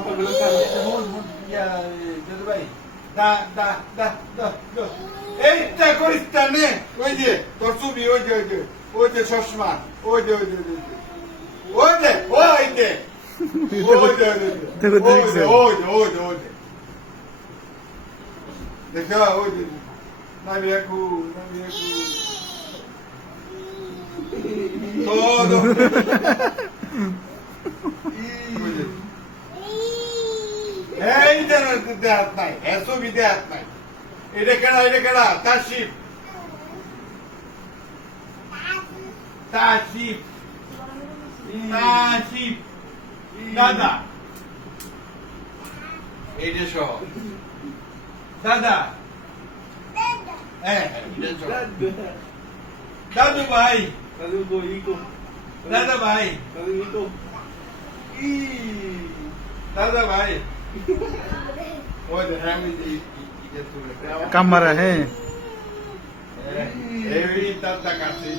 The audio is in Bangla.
কথাগুলো চালু দাদু ভাই দা দা দা দা দা এইটা করিস নে ওই যে তোর ছবি ওই যে ওই যে চশমা ওই যে ওই যে ওই যে ওই যে দেখা ওই যে নাবিয়াকু todo এইটা দেহাত নাই এসবি দেহাত নাই এটা কেডা তাসিফ দাদা এইটা সহ দাদা দাদু ভাই দাদা ভাই দাদা ভাই ওই cámara, এই দাদা কাছে